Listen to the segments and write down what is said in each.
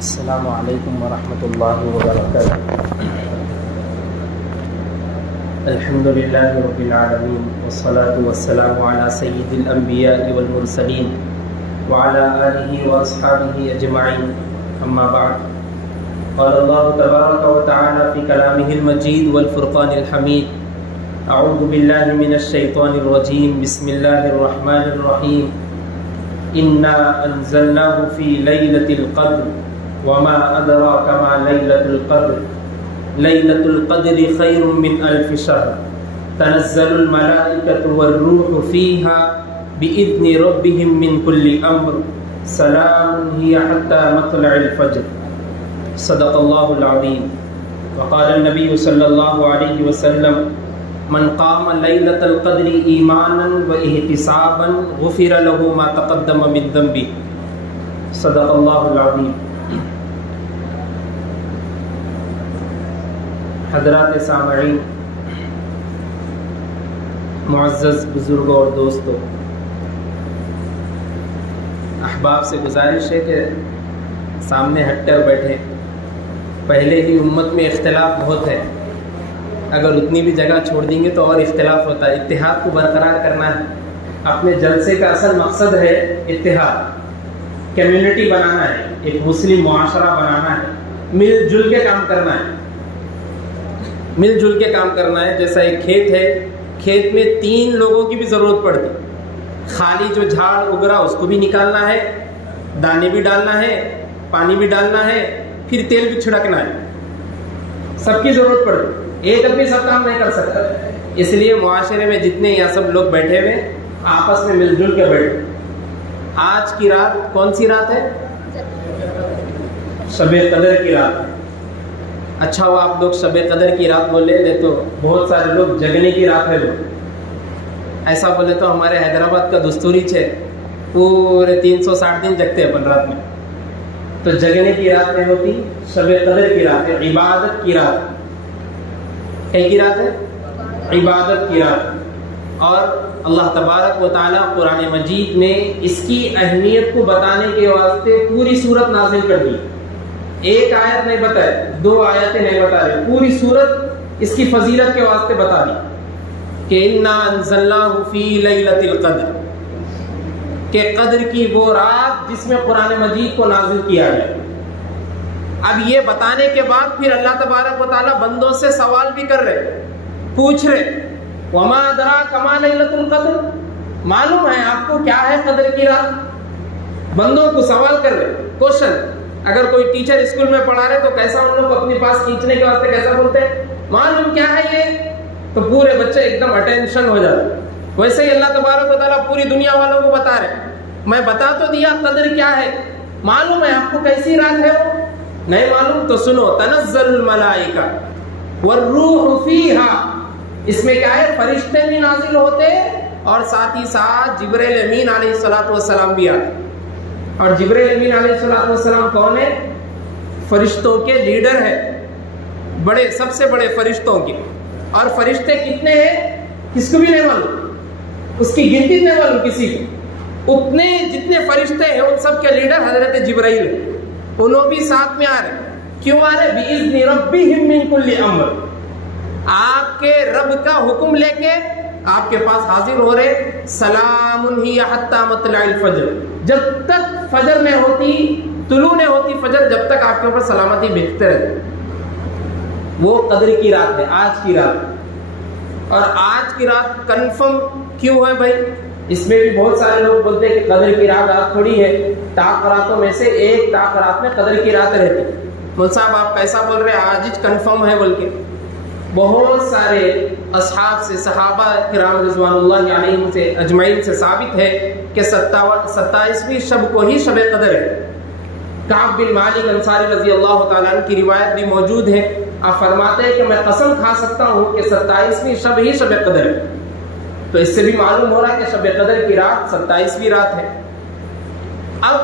السلام علیکم ورحمۃ اللہ وبرکاتہ۔ الحمد للہ رب العالمین والصلاة والسلام علی سید الانبیاء والمرسلین وعلی آلہ واصحابہ اجمعین، اما بعد۔ قال اللہ تبارک وتعالی فی کلامہ المجید والفرقان الحمید، اعوذ باللہ من الشیطان الرجیم، بسم اللہ الرحمن الرحیم۔ انا انزلناه فی لیلۃ القدر وما ادراک ما لیلۃ القدر لیلۃ القدر خیر من الف شہر تنزل الملائکۃ والروح فیہا بإذن ربهم من کل امر سلام ہی حتی مطلع الفجر۔ صدق اللہ العظیم۔ وقال النبی صلی اللہ علیہ وسلم من قام لیلۃ القدر ایمانا واحتسابا غفر له ما تقدم من ذنبه۔ صدق اللہ العظیم۔ حضرات سامعین، معزز بزرگوں اور دوستوں، احباب سے گزارش ہے کہ سامنے ہٹ کر بیٹھے۔ پہلے ہی امت میں اختلاف بہت ہے، اگر اتنی بھی جگہ چھوڑ دیں گے تو اور اختلاف ہوتا ہے۔ اتحاد کو برقرار کرنا ہے۔ اپنے جلسے کا اصل مقصد ہے اتحاد، کمیونٹی بنانا ہے، ایک مسلم معاشرہ بنانا ہے، مل جل کے کام کرنا ہے، مل جل کے کام کرنا ہے۔ جیسا ایک کھیت ہے، کھیت میں 3 لوگوں کی بھی ضرورت پڑتی۔ خالی جو جھاڑ اگ رہا اس کو بھی نکالنا ہے، دانے بھی ڈالنا ہے، پانی بھی ڈالنا ہے، پھر تیل بھی چھڑکنا ہے، سب کی ضرورت پڑتی۔ ایک آدمی سب کام نہیں کر سکتا، اس لیے معاشرے میں جتنے یہاں سب لوگ بیٹھے ہوئے آپس میں مل جل کے بیٹھے۔ آج کی رات کون سی رات ہے؟ شب قدر کی رات۔ اچھا ہوا آپ لوگ شب قدر کی رات بولے، نہیں تو بہت سارے لوگ جگنے کی رات ہے لوگ ایسا بولے تو ہمارے حیدرآباد کا دستوری ہے، پورے 360 دن جگتے ہیں اپن رات میں۔ تو جگنے کی رات نہیں ہوتی، شب قدر کی رات ہے، عبادت کی رات۔ کیا کی رات ہے؟ عبادت کی رات۔ اور اللہ تبارک و تعالیٰ قرآن مجید میں اس کی اہمیت کو بتانے کے واسطے پوری سورت نازل کر دی۔ ایک آیت نہیں بتائے، 2 آیتیں نہیں بتا رہے، پوری سورت اس کی فضیلت کے واسطے بتا دی کہ انا انزلناہ فی لیلۃ القدر، کہ قدر کی وہ رات جس میں قرآن مجید کو نازل کیا گیا۔ اب یہ بتانے کے بعد پھر اللہ تبارک و تعالیٰ بندوں سے سوال بھی کر رہے، پوچھ رہے وما ادراک ما لیلۃ القدر، معلوم ہے آپ کو کیا ہے قدر کی رات؟ بندوں کو سوال کر رہے، کوشچن۔ اگر کوئی ٹیچر اسکول میں پڑھا رہے تو کیسا ان لوگ کو اپنے پاس کھینچنے کے واسطے کیسا بولتے ہیں معلوم کیا ہے یہ، تو پورے بچے ایک دم اٹینشن ہو جاتے۔ ویسے ہی اللہ تبارک و تعالیٰ پوری دنیا والوں کو بتا رہے، میں بتا تو دیا قدر کیا ہے، معلوم ہے آپ کو کیسی رات ہے وہ؟ نہیں معلوم تو سنو، تنزل الملائکہ والروح فیہا، اس میں کیا ہے؟ فرشتے بھی نازل ہوتے اور ساتھ ہی ساتھ جبرائیل امین علیہ السلام بھی آتے۔ اور جبرائیل امین علیہ السلام کون ہے؟ فرشتوں کے لیڈر ہے، بڑے سب سے بڑے فرشتوں کے۔ اور فرشتے کتنے ہیں کس کو بھی نہیں معلوم، اس کی گنتی نہیں معلوم کسی کو۔ اتنے جتنے فرشتے ہیں ان سب کے لیڈر حضرت جبرائیل ہیں، انہوں بھی ساتھ میں آ رہے۔ کیوں آ رہے؟ بِإِذْنِ رَبِّهِمْ مِنْ كُلِّ أَمْرٍ، آپ کے رب کا حکم لے کے آپ کے پاس حاضر ہو رہے۔ سلام ہی حتی مطلع الفجر، جب تک فجر نہیں ہوتی، طلوع نہیں ہوتی فجر، جب تک آپ کے اوپر سلامتی بھیجتے رہتے۔ وہ قدر کی رات ہے، آج کی رات۔ اور آج کی رات کنفرم کیوں ہے بھائی؟ اس میں بھی بہت سارے لوگ بولتے ہیں کہ قدر کی رات آج تھوڑی ہے، طاق راتوں میں سے ایک طاق رات میں قدر کی رات رہتی۔ مول صاحب آپ کیسا بول رہے ہیں آج کنفرم ہے بول کے؟ بہت سارے اصحاب سے، صحابہ کرام رضوان اللہ علیہم سے اجمعین سے ثابت ہے کہ 27ویں شب کو ہی شب قدر ہے۔ کعب بن مالک انصاری رضی اللہ تعالیٰ عنہ کی روایت بھی موجود ہے، آپ فرماتے ہیں کہ میں قسم کھا سکتا ہوں کہ 27ویں شب ہی شب قدر ہے۔ تو اس سے بھی معلوم ہو رہا ہے کہ شب قدر کی رات 27ویں رات ہے۔ اب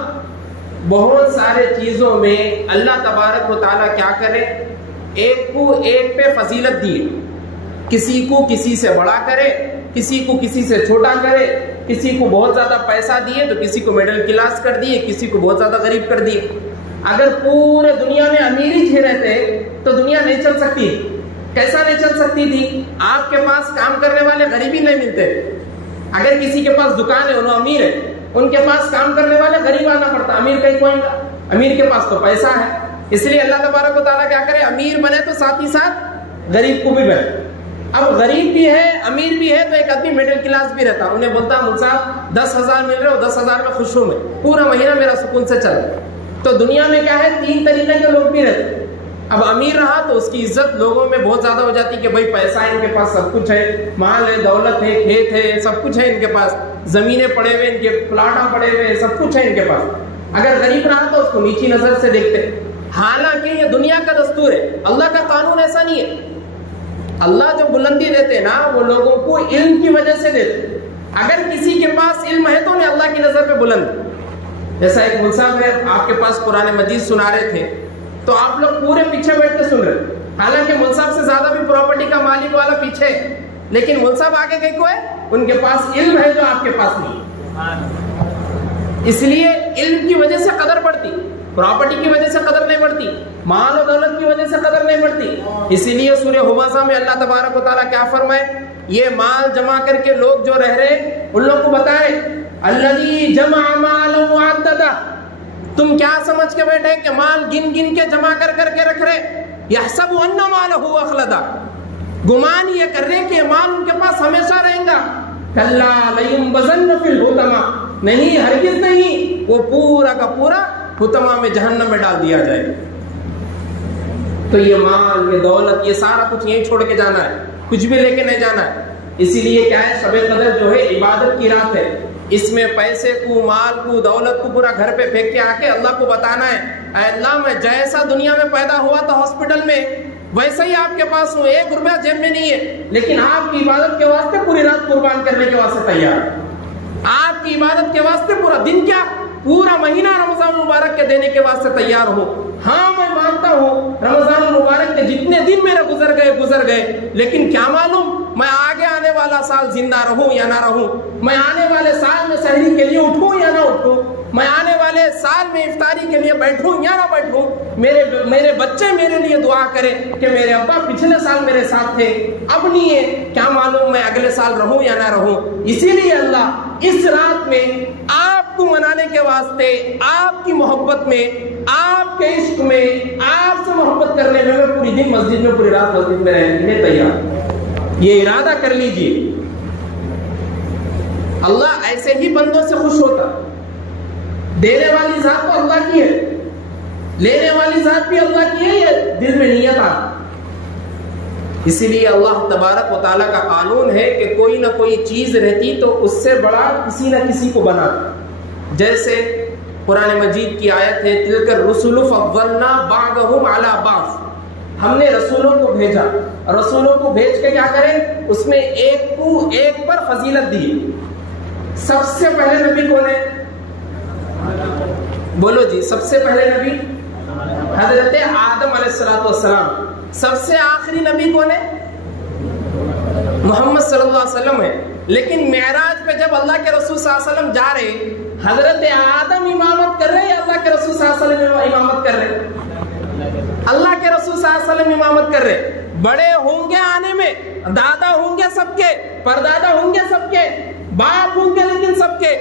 بہت سارے چیزوں میں اللہ تبارک و تعالیٰ کیا کرے، ایک کو ایک پہ فضیلت دی، کسی کو کسی سے بڑا کرے، کسی کو کسی سے چھوٹا کرے، کسی کو بہت زیادہ پیسہ دیے تو کسی کو مڈل کلاس کر دیے، کسی کو بہت زیادہ غریب کر دیے۔ اگر پورے دنیا میں امیر ہی رہتے تو دنیا نہیں چل سکتی. کیسا نہیں چل سکتی تھی؟ آپ کے پاس کام کرنے والے غریب ہی نہیں ملتے. اگر کسی کے پاس دکان ہے وہ امیر ہے, ان کے پاس کام کرنے والے غریب آنا پڑتا. امیر کہیں کوئی گا, امیر کے پاس تو پیسہ ہے. اس لیے اللہ تبارک و تعالیٰ کیا کرے, امیر بنے تو ساتھ ہی ساتھ غریب کو بھی بنے. اب غریب بھی ہے امیر بھی ہے تو ایک آدمی مڈل کلاس بھی رہتا, انہیں بولتا مجھ صاحب 10,000 مل رہے ہو, 10,000 میں خوش ہوں, میں پورا مہینہ میرا سکون سے چل. تو دنیا میں کیا ہے, 3 طریقے کے لوگ بھی رہتے. اب امیر رہا تو اس کی عزت لوگوں میں بہت زیادہ ہو جاتی کہ بھائی پیسہ ہے ان کے پاس, سب کچھ ہے, مال ہے, دولت ہے, کھیت ہے, سب کچھ ہے ان کے پاس, زمینیں پڑے ہوئے, ان کے پلاٹاں پڑے ہوئے, سب کچھ ہے ان کے پاس. اگر غریب رہا تو اس کو نیچی نظر سے دیکھتے. حالانکہ یہ دنیا کا دستور ہے, اللہ کا قانون ایسا نہیں ہے. اللہ جو بلندی دیتے نا وہ لوگوں کو علم کی وجہ سے دیتے. اگر کسی کے پاس علم ہے تو انہیں اللہ کی نظر پہ بلند. جیسا ایک مول صاحب ہے, آپ کے پاس قرآن مجید سنا رہے تھے تو آپ لوگ پورے پیچھے بیٹھ کے سن رہے. حالانکہ مول صاحب سے زیادہ بھی پراپرٹی کا مالک والا پیچھے ہے, لیکن مول صاحب آگے کہیں کو ہے, ان کے پاس علم ہے جو آپ کے پاس نہیں. اس لیے علم کی وجہ سے قدر بڑھتی, پراپرٹی کی وجہ سے قدر نہیں بڑھتی, مال و دولت کی وجہ سے قدر نہیں بڑھتی. اسی لیے سورہ حمزہ میں اللہ تبارک و تعالیٰ کیا فرمائے, یہ مال جمع کر کے لوگ جو رہ رہے ان لوگ کو بتائے, الذی جمع مالا وعددہ, تم کیا سمجھ کے بیٹھے کہ مال گن گن کے جمع کر کر کے رکھ رہے, یحسب ان مالہ اخلدہ, گمان یہ کر رہے کہ مال ان کے پاس ہمیشہ رہیں گا. کلا لینبذن فی الحطمہ, نہیں ہرگز نہیں, وہ پورا کا پورا حطمہ میں جہنم میں ڈال دیا جائے. تو یہ مال, یہ دولت, یہ سارا کچھ یہیں چھوڑ کے جانا ہے, کچھ بھی لے کے نہیں جانا ہے. اسی لیے کیا ہے, شب قدر جو ہے عبادت کی رات ہے. اس میں پیسے کو, مال کو, دولت کو پورا گھر پہ پھینک کے آ کے اللہ کو بتانا ہے, اے اللہ میں جیسا دنیا میں پیدا ہوا تھا ہاسپٹل میں ویسا ہی آپ کے پاس ہوں, 1 روپیہ جیب میں نہیں ہے, لیکن آپ کی عبادت کے واسطے پوری رات قربان کرنے کے واسطے تیار, آپ کی عبادت کے واسطے پورا دن کیا پورا مہینہ رمضان المبارک کے دینے کے واسطے تیار ہو. ہاں میں مانتا ہوں رمضان المبارک کے جتنے دن میرے گزر گئے, لیکن کیا معلوم میں آگے آنے والا سال زندہ رہوں یا نہ رہوں, میں آنے والے سال میں سحری کے لیے اٹھوں یا نہ اٹھوں, میں آنے والے سال میں افطاری کے لیے بیٹھوں یا نہ بیٹھوں. میرے بچے میرے لیے دعا کریں کہ میرے ابا پچھلے سال میرے ساتھ تھے, اب نہیں ہے, کیا معلوم میں اگلے سال رہوں یا نہ رہوں. اسی لیے اللہ اس رات میں آپ کو منانے کے واسطے, آپ کی محبت میں, آپ کے عشق میں, آپ سے محبت کرنے میں پوری دن مسجد میں, پوری رات مسجد میں رہنے کے لیے تیار. یہ ارادہ کر لیجئے. اللہ ایسے ہی بندوں سے خوش ہوتا. دینے والی ذات تو اللہ کی ہے, لینے والی ذات بھی اللہ کی ہے, یہ دل میں نیت آ. اسی لیے اللہ تبارک و تعالیٰ کا قانون ہے کہ کوئی نہ کوئی چیز رہتی تو اس سے بڑا کسی نہ کسی کو بناتا. جیسے قرآن مجید کی آیت ہے, تلک الرسل فضلنا بعضهم علی بعض, ہم نے رسولوں کو بھیجا, رسولوں کو بھیج کے کیا کریں, اس میں ایک کو ایک پر فضیلت دی. سب سے پہلے نبی کون ہے, بولو جی, سب سے پہلے نبی حضرت آدم علیہ السلام. سب سے آخری نبی کون ہے, محمد صلی اللہ علیہ وسلم ہے. لیکن معراج پہ جب اللہ کے رسول صلی اللہ علیہ وسلم جا رہے, حضرت آدم امامت کر رہے یا اللہ کے رسول صلی اللہ علیہ وسلم امامت کر رہے؟ اللہ کے رسول صلی اللہ علیہ وسلم امامت کر رہے. بڑے ہوں گے آنے میں, دادا ہوں گے سب کے, پردادا ہوں گے سب کے, باپ ہوں گے لیکن سب کے,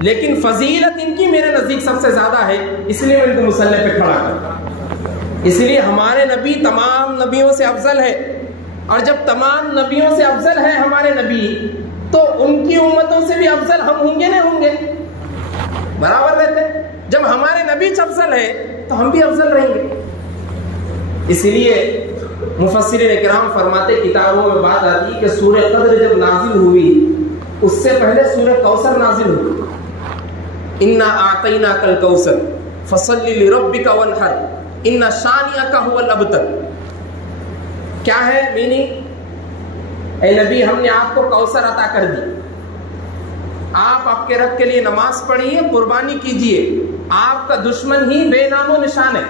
لیکن فضیلت ان کی میرے نزدیک سب سے زیادہ ہے, اس لیے میں ان کو مصلی پہ کھڑا کرتا. اس لیے ہمارے نبی تمام نبیوں سے افضل ہے, اور جب تمام نبیوں سے افضل ہے ہمارے نبی, تو ان کی امتوں سے بھی افضل ہم ہوں گے نہیں ہوں گے, برابر رہتے. جب ہمارے نبی افضل ہے تو ہم بھی افضل رہیں گے. اسی لیے مفسرین اکرام فرماتے, کتابوں میں بات آتی کہ سورہ قدر جب نازل ہوئی اس سے پہلے سورہ کوثر نازل ہوئی. انا اعطیناک الکوثر فصلی لربک وانحر ان شانئک هو الابتر. کیا ہے میننگ, اے نبی ہم نے آپ کو کوثر عطا کر دی, آپ کے رب کے لیے نماز پڑھیے, قربانی کیجئے, آپ کا دشمن ہی بے نام و نشان ہے.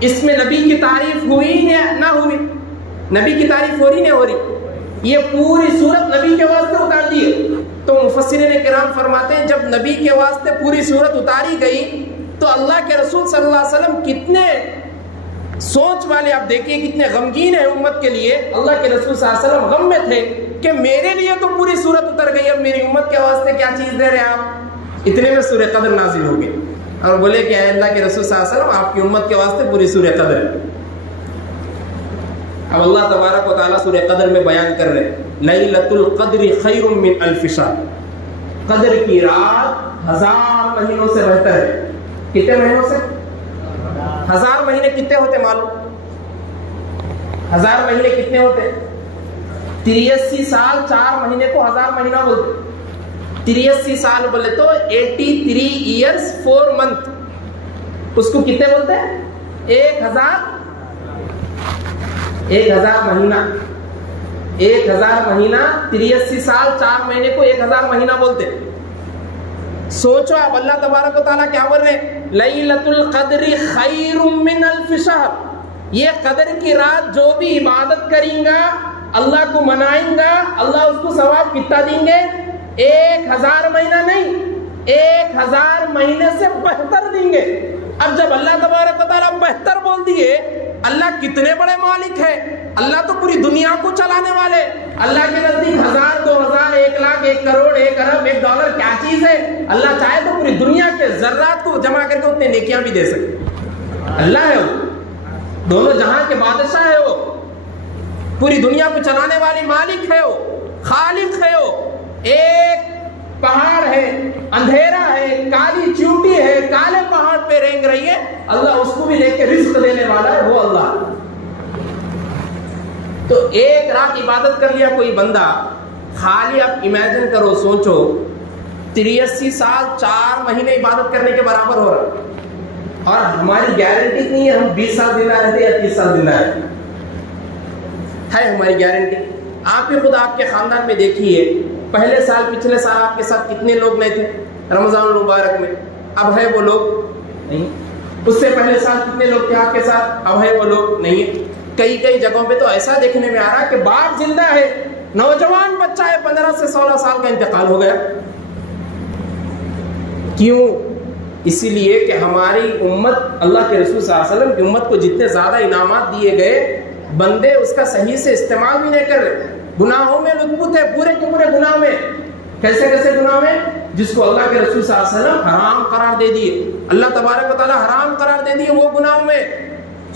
اس میں نبی کی تعریف ہوئی نہ ہوئی, نبی کی تعریف ہو رہی نہیں ہو رہی, یہ پوری صورت نبی کے واسطے اتار دی ہے. تو مفسرین کرام فرماتے ہیں جب نبی کے واسطے پوری صورت اتاری گئی تو اللہ کے رسول صلی اللہ علیہ وسلم کتنے سوچ والے، آپ دیکھیے کتنے غمگین ہیں امت کے لیے. اللہ کے رسول صلی اللہ علیہ وسلم غم میں تھے کہ میرے لیے تو پوری سورت اتر گئی، اب میری امت کے واسطے کیا چیز دے رہے ہیں آپ. اتنے میں سورہ قدر نازل ہو گئی اور بولے کہ اے اللہ کے رسول صلی اللہ علیہ وسلم آپ کی امت کے واسطے پوری سورہ قدر ہے. اب اللہ تبارک و تعالیٰ سورہ قدر میں بیان کر رہے لیلۃ القدر خیر من الف شہر، قدر کی رات 1000 مہینوں سے بہتر ہے. کتنے مہینوں سے؟ 1000 مہینے کتنے ہوتے معلوم؟ 1000 مہینے کتنے ہوتے؟ 83 سال 4 مہینے کو 1000 مہینہ بولتے. 83 سال بولے تو 83 ایئرس 4 منتھ، اس کو کتنے بولتے ہیں؟ 1000 مہینہ. 1000 مہینہ 83 سال 4 مہینے کو 1000 مہینہ بولتے. سوچو اب اللہ تبارک و تعالیٰ کیا بول رہے ہیں؟ لیلۃ القدر خیر من الف شہر. یہ قدر کی رات جو بھی عبادت کریں گا، اللہ کو منائیں گا، اللہ اس کو ثواب کتنا دیں گے؟ 1000 مہینہ نہیں، 1000 مہینے سے بہتر دیں گے. اب جب اللہ تبارک و تعالیٰ بہتر بول دیے، اللہ کتنے بڑے مالک ہے. اللہ تو پوری دنیا کو چلانے والے. اللہ کے نزدیک 1000 2000 1 لاکھ 1 کروڑ 1 ارب 1 ڈالر کیا چیز ہے. اللہ چاہے تو پوری دنیا کے ذرات کو جمع کر کے اتنے نیکیاں بھی دے سکتے. اللہ ہے وہ، دونوں جہاں کے بادشاہ ہے وہ، پوری دنیا کو چلانے والی مالک ہے وہ، خالق ہے وہ. ایک پہاڑ ہے، اندھیرا ہے، کالی چیونٹی ہے، کالے پہاڑ پہ رینگ رہی ہے، اللہ اس کو بھی لے کے رزق دینے والا ہے، وہ اللہ. تو ایک رات عبادت کر لیا کوئی بندہ، خالی آپ امیجن کرو، سوچو 83 سال 4 مہینے عبادت کرنے کے برابر ہو رہا. اور ہماری گارنٹی نہیں ہے ہم 20 سال زندہ رہتے یا 30 سال زندہ رہتے ہے ہماری گارنٹی. آپ بھی خود آپ کے خاندان میں دیکھیے، پہلے سال پچھلے سال آپ کے ساتھ کتنے لوگ نہیں تھے رمضان المبارک میں؟ اب ہے وہ لوگ نہیں. اس سے پہلے سال کتنے لوگ تھے آپ کے ساتھ؟ اب ہے وہ لوگ نہیں. کئی جگہوں پہ تو ایسا دیکھنے میں آ رہا ہے کہ باپ زندہ ہے، نوجوان بچہ ہے، 15 سے 16 سال کا انتقال ہو گیا. کیوں؟ اسی لیے کہ ہماری امت، اللہ کے رسول صلی اللہ علیہ وسلم کی امت کو جتنے زیادہ انعامات دیے گئے، بندے اس کا صحیح سے استعمال بھی نہیں کر رہے. گناہوں میں لطف ہے، پورے کے پورے گناہ میں. کیسے گناہ میں؟ جس کو اللہ کے رسول صلی اللہ علیہ وسلم حرام قرار دے دیے، اللہ تبارک و تعالیٰ حرام قرار دے دیے، وہ گناہوں میں.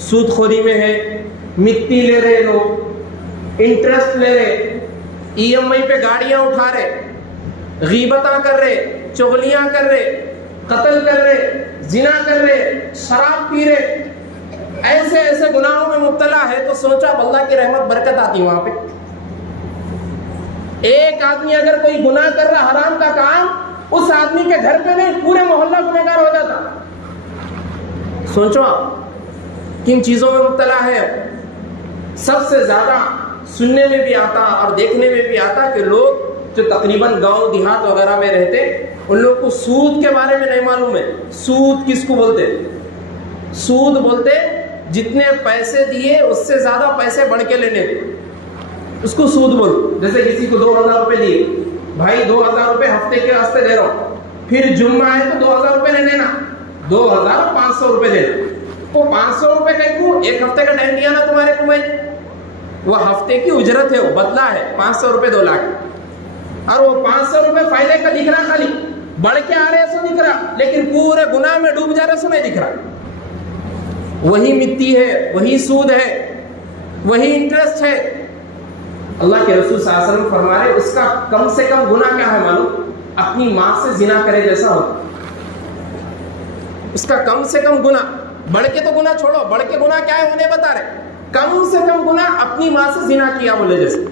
سود خوری میں ہے، مٹی لے رہے لوگ، انٹرسٹ لے رہے، EMI پہ گاڑیاں اٹھا رہے، غیبتاں کر رہے، چغلیاں کر رہے، قتل کر رہے، زنا کر رہے، شراب پی رہے، ایسے گناہوں میں مبتلا ہے. تو سوچا اب اللہ کی رحمت برکت آتی وہاں پہ. ایک آدمی اگر کوئی گناہ کر رہا حرام کا کام، اس آدمی کے گھر پہ نہیں پورے محلہ گنہگار ہو جاتا. سوچو آپ کن چیزوں میں مبتلا ہے. سب سے زیادہ سننے میں بھی آتا اور دیکھنے میں بھی آتا کہ لوگ جو تقریباً گاؤں دیہات وغیرہ میں رہتے، ان لوگ کو سود کے بارے میں نہیں معلوم ہے. سود کس کو بولتے؟ سود بولتے جتنے پیسے دیے اس سے زیادہ پیسے بڑھ کے لینے، اس کو سود بولتے. جیسے کسی کو 2000 روپے دیے، بھائی 2000 روپے ہفتے کے واسطے دے رہا ہوں، پھر جمعہ ہے تو 2000 روپے نہیں دینا، 2500 روپے دینا. وہ 500 روپے کا ایک ہفتے کا ٹائم دیا نا تمہارے کو میں، وہ ہفتے کی اجرت ہے، وہ بدلا ہے 500 روپے 2 لاکھ. اور وہ 500 روپے فائدے کا دکھ رہا، خالی بڑھ کے آ رہے سو دکھ رہا، لیکن پورے گناہ میں ڈوب جا رہے سو نہیں دکھ رہا. وہی مٹی ہے، وہی سود ہے، وہی انٹرسٹ ہے. اللہ کے رسول صلی اللہ علیہ وسلم فرما رہے اس کا کم سے کم گناہ کیا ہے معلوم؟ اپنی ماں سے زنا کرے جیسا ہوتا. اس کا کم سے کم گناہ، بڑھ کے تو گناہ چھوڑو، بڑھ کے گناہ کیا ہے انہیں بتا رہے، کم سے کم گناہ اپنی ماں سے زنا کیا بولے جیسے.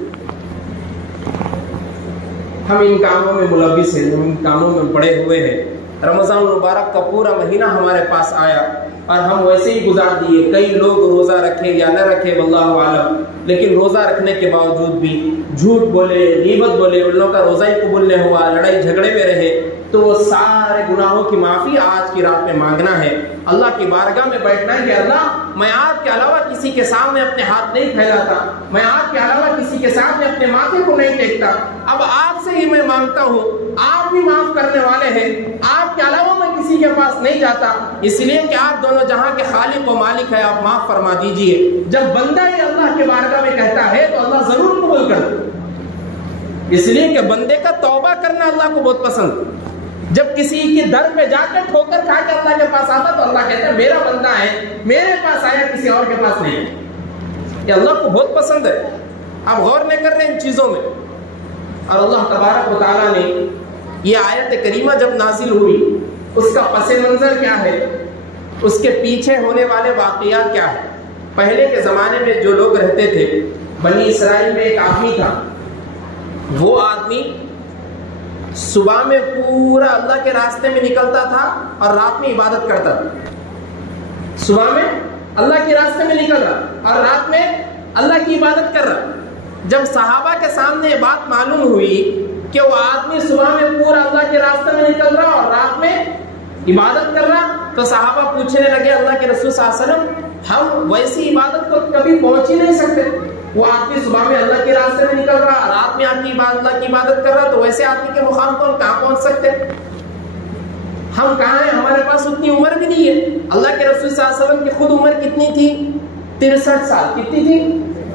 ہم ان کاموں میں ملوث ہیں، ان کاموں میں پڑے ہوئے ہیں. رمضان المبارک کا پورا مہینہ ہمارے پاس آیا اور ہم ویسے ہی گزار دیے. کئی لوگ روزہ رکھے یا نہ رکھے واللہ عالم، لیکن روزہ رکھنے کے باوجود بھی جھوٹ بولے، غیبت بولے، ان لوگوں کا روزہ ہی قبول نہیں ہوا، لڑائی جھگڑے میں رہے. تو وہ سارے گناہوں کی معافی آج کی رات میں مانگنا ہے، اللہ کی بارگاہ میں بیٹھنا ہے کہ اللہ میں آپ کے علاوہ کسی کے سامنے اپنے ہاتھ نہیں پھیلاتا، میں آپ کے علاوہ کسی کے سامنے اپنے ماتھے کو نہیں ٹیکتا. اب آپ سے ہی میں مانگتا ہوں، آپ بھی معاف کرنے والے ہیں، آپ کے علاوہ میں کسی کے پاس نہیں جاتا، اس لیے کہ آپ دونوں جہاں کے خالق و مالک ہیں، آپ معاف فرما دیجئے۔ جب بندہ یہ اللہ کے بارگاہ میں کہتا ہے تو اللہ ضرور قبول کرتا، اس لیے کہ بندے کا توبہ کرنا اللہ کو بہت پسند ہے۔ جب کسی کے در پہ جا کے ٹھوکر کھا کے اللہ کے پاس آتا تو اللہ کہتا ہے میرا بندہ ہے، میرے پاس آیا، کسی اور کے پاس نہیں ہے۔ یہ اللہ کو بہت پسند ہے۔ آپ غور نہیں کر رہے ان چیزوں میں۔ اور اللہ تبارک و تعالیٰ نے یہ آیت کریمہ جب نازل ہوئی، اس کا پس منظر کیا ہے، اس کے پیچھے ہونے والے واقعات کیا ہے۔ پہلے کے زمانے میں جو لوگ رہتے تھے، بنی اسرائیل میں ایک آدمی تھا، وہ آدمی صبح میں پورا اللہ کے راستے میں نکلتا تھا اور رات میں عبادت کرتا تھا۔ صبح میں اللہ کے راستے میں نکل رہا اور رات میں اللہ کی عبادت کر رہا۔ جب صحابہ کے سامنے یہ بات معلوم ہوئی کہ وہ آدمی صبح میں پورا اللہ کے راستے میں نکل رہا اور رات میں عبادت کر رہا، تو صحابہ پوچھنے لگے اللہ کے رسول صلی اللہ علیہ وسلم، ہم ویسی عبادت کو کبھی پہنچ ہی نہیں سکتے۔ وہ آدمی صبح میں اللہ کے راستے میں نکل رہا، رات میں اللہ کی عبادت کر رہا، تو ویسے آدمی کے مقام کو ہم کہاں پہنچ سکتے؟ ہم کہاں ہیں؟ ہمارے پاس اتنی عمر بھی نہیں ہے۔ اللہ کے رسول صلی اللہ علیہ وسلم کی خود عمر کتنی تھی؟ 63 سال۔ کتنی تھی؟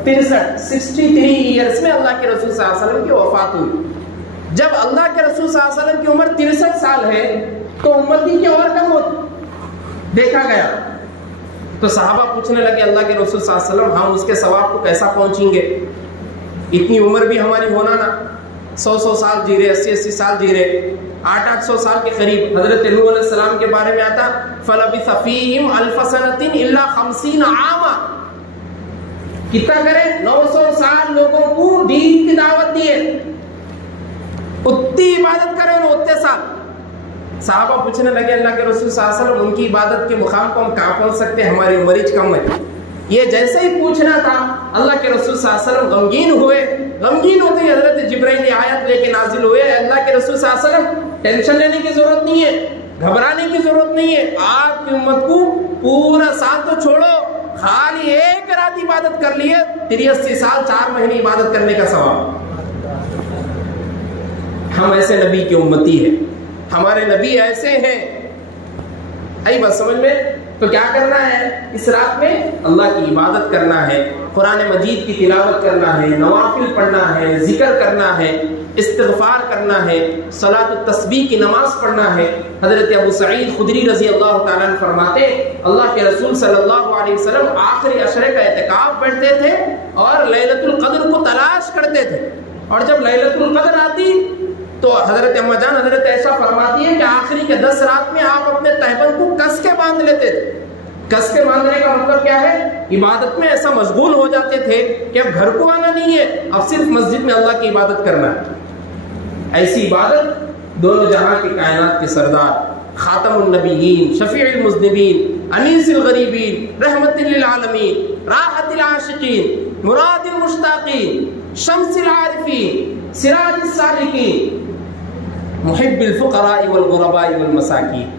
63 ایئرس میں اللہ کے رسول صلی اللہ علیہ وسلم کی وفات ہوئی۔ جب اللہ کے رسول صلی اللہ علیہ وسلم کی عمر 63 سال ہے تو امتی کی اور کم ہوتی دیکھا گیا۔ تو صحابہ پوچھنے لگے اللہ کے رسول صلی اللہ علیہ وسلم، ہم اس کے ثواب کو کیسا پہنچیں گے؟ اتنی عمر بھی ہماری ہونا نا، 100 سال جی رہے، 80 سال جی رہے، 800 سال کے قریب۔ حضرت نوح علیہ السلام کے بارے میں آتا فَلَبِثَ فِيهِمْ أَلْفَ سَنَةٍ إِلَّا 50 عَامًا، کتنا کرے؟ 900 سال لوگوں کو دین کی دعوت دیے، اتنی عبادت کرے انہوں اتنے سال۔ صحابہ پوچھنے لگے اللہ کے رسول صلی اللہ علیہ وسلم، ان کی عبادت کے مقام کو ہم کہاں پہنچ سکتے ہیں، ہماری عمر کم ہے۔ یہ جیسے ہی پوچھنا تھا اللہ کے رسول صلی اللہ علیہ وسلم غمگین ہوئے۔ غمگین ہوتے ہی حضرت جبرائیل آیت لے کے نازل ہوئے، اللہ کے رسول صلی اللہ علیہ وسلم ٹینشن لینے کی ضرورت نہیں ہے، گھبرانے کی ضرورت نہیں ہے، آپ کی امت کو پورا سال تو چھوڑو، خالی ایک رات عبادت کر لیے 83 سال 4 مہینے عبادت کرنے کا ثواب۔ ہم ایسے نبی کی امتی ہیں، ہمارے نبی ایسے ہیں۔ آئی بات سمجھ میں؟ تو کیا کرنا ہے اس رات میں؟ اللہ کی عبادت کرنا ہے، قرآن مجید کی تلاوت کرنا ہے، نوافل پڑھنا ہے، ذکر کرنا ہے، استغفار کرنا ہے، صلاۃ التسبیح کی نماز پڑھنا ہے۔ حضرت ابو سعید خدری رضی اللہ تعالیٰ عنہ فرماتے اللہ کے رسول صلی اللہ علیہ وسلم آخری عشرے کا اعتکاف بیٹھتے تھے اور لیلۃ القدر کو تلاش کرتے تھے، اور جب لیلۃ القدر آتی تو حضرت اما جان حضرت عائشہ فرماتی ہے کہ آخری کے 10 رات میں آپ اپنے تہبند کو کس کے باندھ لیتے تھے۔ کس کے باندھنے کا مطلب کیا ہے؟ عبادت میں ایسا مشغول ہو جاتے تھے کہ اب گھر کو آنا نہیں ہے، اب صرف مسجد میں اللہ کی عبادت کرنا ہے۔ ایسی عبادت دونوں جہاں کے کائنات کے سردار، خاتم النبیین، شفیع المذنبین، انیس الغریبین، رحمت للعالمین، راحت العاشقین، مراد المشتاقین، شمس العارفین، سراج السالکین، محب الفقراء والغرباء والمساکین،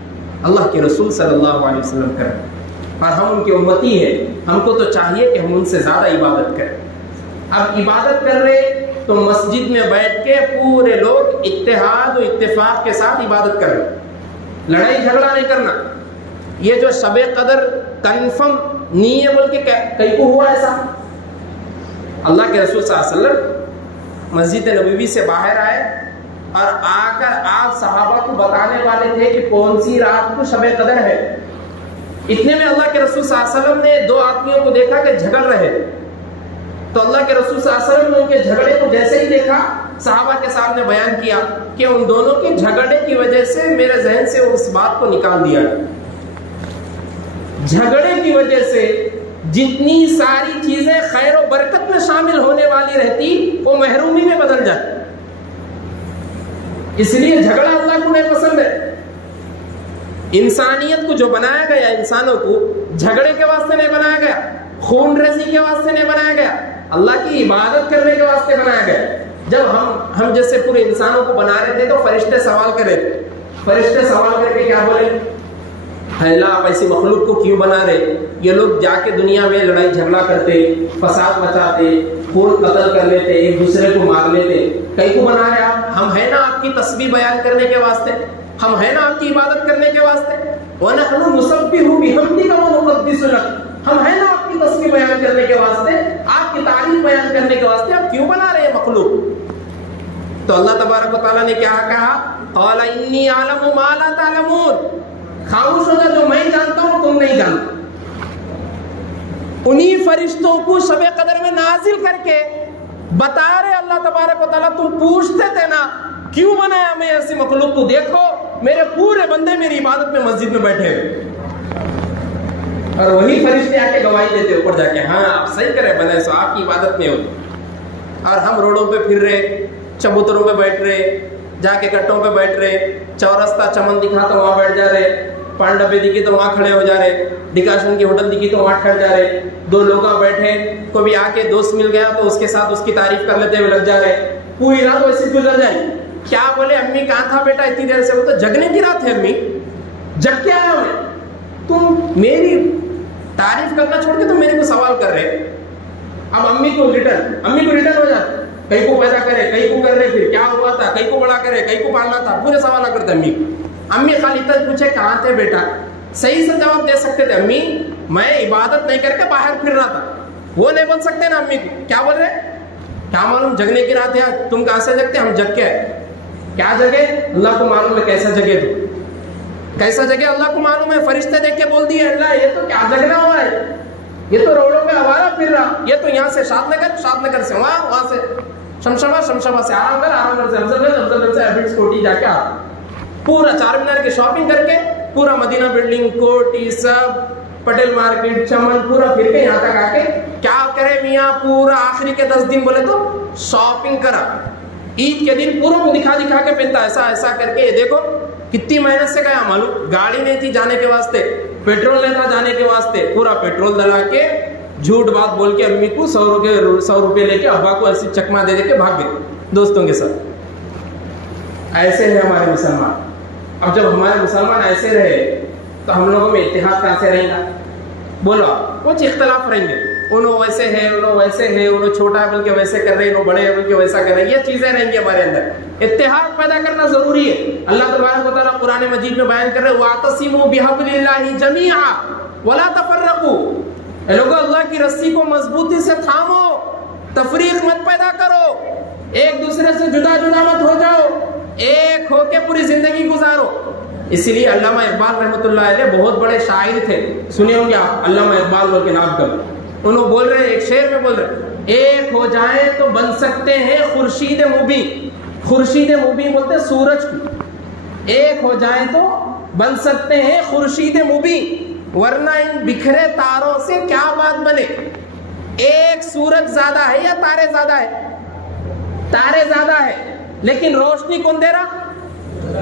اللہ کے رسول صلی اللہ علیہ وسلم کریں۔ اور ہم ان کی امتی ہیں، ہم کو تو چاہیے کہ ہم ان سے زیادہ عبادت کریں۔ اب عبادت کر رہے تو مسجد میں بیٹھ کے پورے لوگ اتحاد و اتفاق کے ساتھ عبادت کر رہے، لڑائی جھگڑا نہیں کرنا۔ یہ جو شب قدر کنفرم نہیں ہے بلکہ کئی کو ہوا ایسا، اللہ کے رسول صلی اللہ علیہ وسلم مسجد نبوی سے باہر آئے اور آ کر آپ صحابہ کو بتانے والے تھے کہ کون سی رات کو شب قدر ہے۔ اتنے میں اللہ کے رسول صلی اللہ علیہ وسلم نے 2 آدمیوں کو دیکھا کہ جھگڑ رہے، تو اللہ کے رسول صلی اللہ علیہ وسلم نے ان کے جھگڑے کو جیسے ہی دیکھا صحابہ کے سامنے بیان کیا کہ ان دونوں کے جھگڑے کی وجہ سے میرے ذہن سے اس بات کو نکال دیا۔ جھگڑے کی وجہ سے جتنی ساری چیزیں خیر و برکت میں شامل ہونے والی رہتی وہ محرومی میں بدل جاتی۔ اس لیے جھگڑا اللہ کو نہیں پسند ہے۔ انسانیت کو جو بنایا گیا، انسانوں کو جھگڑے کے واسطے نہیں بنایا گیا، خون ریزی کے واسطے نہیں بنایا گیا، اللہ کی عبادت کرنے کے واسطے بنایا گیا۔ جب ہم جیسے پورے انسانوں کو بنا رہے تھے تو فرشتے سوال کر رہے تھے، فرشتے سوال کر کے کیا بولے؟ اللہ آپ ایسی مخلوق کو کیوں بنا رہے؟ یہ لوگ جا کے دنیا میں لڑائی جھگڑا کرتے، فساد مچاتے، خون قتل کر لیتے، ایک دوسرے کو مار لیتے، کئی کو بنا رہے آپ؟ ہم ہیں نا آپ کی تسبیح بیان کرنے کے واسطے, ہم ہیں نا آپ کی عبادت کرنے کے واسطے. وَنَحْنُ نُسَبِّحُ بِحَمْدِكَ وَنُقَدِّسُ لَكَ, ہم ہیں نا آپ کی تسبیح بیان کرنے کے واسطے, آپ کی تعریف بیان کرنے کے واسطے, آپ کیوں بنا رہے ہیں مخلوق؟ تو اللہ تبارک و تعالیٰ نے کیا کہا؟ قَالَ إِنِّي أَعْلَمُ مَا لَا تَعْلَمُونَ, خاموش ہوگا جو میں جانتا ہوں تم نہیں جانتے. انہی فرشتوں کو شب قدر میں نازل کر کے بتا رہے اللہ تبارک و تعالیٰ, تم پوچھتے تھے نا کیوں بنایا میں ایسی مخلوق کو, دیکھو میرے پورے بندے میری عبادت میں مسجد میں بیٹھے ہوئے. اور وہی فرشتے آ کے گواہی دیتے اوپر جا کے, ہاں آپ صحیح کرے بنے سو آپ کی عبادت میں ہو. اور ہم روڈوں پہ پھر رہے, چبوتروں پہ بیٹھ رہے, جا کے کٹوں پہ بیٹھ رہے, چورستہ چمن دکھا تو وہاں بیٹھ جا رہے, پان ڈبے دکھی تو وہاں کھڑے ہو جا رہے, ڈکاشن کی ہوٹل دکھی تو وہاں کھڑ جا رہے, دو لوگ بیٹھے, کوئی آ کے دوست مل گیا تو اس کے ساتھ اس کی تعریف کر لیتے ہوئے لگ جا رہے. پوری رات ویسے گزر جائے. کیا بولے امی کہاں تھا بیٹا اتنی دیر سے؟ وہ تو جگنے کی رات ہے امی, جگ کے آیا میں. تم میری تعریف کرنا چھوڑ کے تم میرے کو سوال کر رہے. اب امی کو ریٹرن ہو جاتا, کئی کو پیدا کرے, کئی کو کر رہے, پھر کیا ہوا تھا, کئی کو بڑا کرے, کئی کو پالنا تھا, پورے سوال کرتے امی. امی خالی تک پوچھے کہاں تھے بیٹا, صحیح سے جواب دے سکتے تھے, امی میں عبادت نہیں کر کے باہر پھر رہا تھا. وہ نہیں بول سکتے نا امی کو, کیا بول رہے, کیا معلوم جگنے کی رات ہے, تم کہاں سے جگتے, ہم جگ کے آئے. کیا جگے اللہ کو معلوم ہے, کیسا جگے تو کیسا جگہ اللہ کو معلوم ہے. فرشتے دیکھ کے بول دیے اللہ یہ تو کیا جگ رہا ہوا ہے, یہ تو روڈوں پہ آوارہ پھر رہا, یہ تو یہاں سے شاد نگر سے وہاں سے شمشمہ سے آرام کر سے افضل سے ہیبٹس کوٹی جا کے آ, پورا چار مینار کی شاپنگ کر کے, پورا مدینہ بلڈنگ, کوٹی سب, پٹیل مارکیٹ, چمن, پورا پھر کے یہاں تک آ کے کیا کرے میاں, پورا آخری کے 10 دن بولے تو شاپنگ کرا. عید کے دن پوروں کو دکھا کے پہنتا, ایسا کر کے, یہ دیکھو کتنی محنت سے گیا معلوم. گاڑی نہیں تھی جانے کے واسطے, پیٹرول نہیں تھا جانے کے واسطے, پورا پیٹرول ڈلا کے جھوٹ بات بول کے امی کو 100 روپے لے کے ابا کو ایسی چکما دے کے بھاگ گئے دوستوں کے ساتھ. ایسے ہیں ہمارے مسلمان. اب جب ہمارے مسلمان ایسے رہے تو ہم لوگوں میں اتحاد کہاں سے رہے گا؟ بولو, کچھ اختلاف رہیں گے, انہوں ویسے ہے, انہوں چھوٹا ہے بلکہ ویسے کر رہے, انہوں بڑے ہے بلکہ ویسا کر رہے, یہ چیزیں رہیں گی ہمارے اندر. اتحاد پیدا کرنا ضروری ہے. اللہ تبارک و تعالیٰ قرآن مجید میں بیان کر رہے وَاعْتَصِمُوا بِحَبْلِ اللَّهِ جَمِيعًا وَلَا تَفَرَّقُوا, اے لوگو اللہ کی رسی کو مضبوطی سے تھامو, تفریق مت پیدا کرو, ایک دوسرے سے جدا مت ہو جاؤ, ایک ہو کے پوری زندگی گزارو. اسی لیے علامہ اقبال رحمۃ اللہ علیہ بہت بڑے شاعر تھے, سنے ہوں گے آپ, علامہ اقبال بول کے نام کرو. انہوں بول رہے, ایک شعر میں بول رہے, ایک ہو جائیں تو بن سکتے ہیں خورشید مبین. خورشید مبین بولتے سورج کو, ایک ہو جائیں تو بن سکتے ہیں خورشید مبین, ورنہ ان بکھرے تاروں سے کیا بات بنے. ایک سورج زیادہ ہے یا تارے زیادہ ہے؟ تارے زیادہ ہے, لیکن روشنی کون دے رہا؟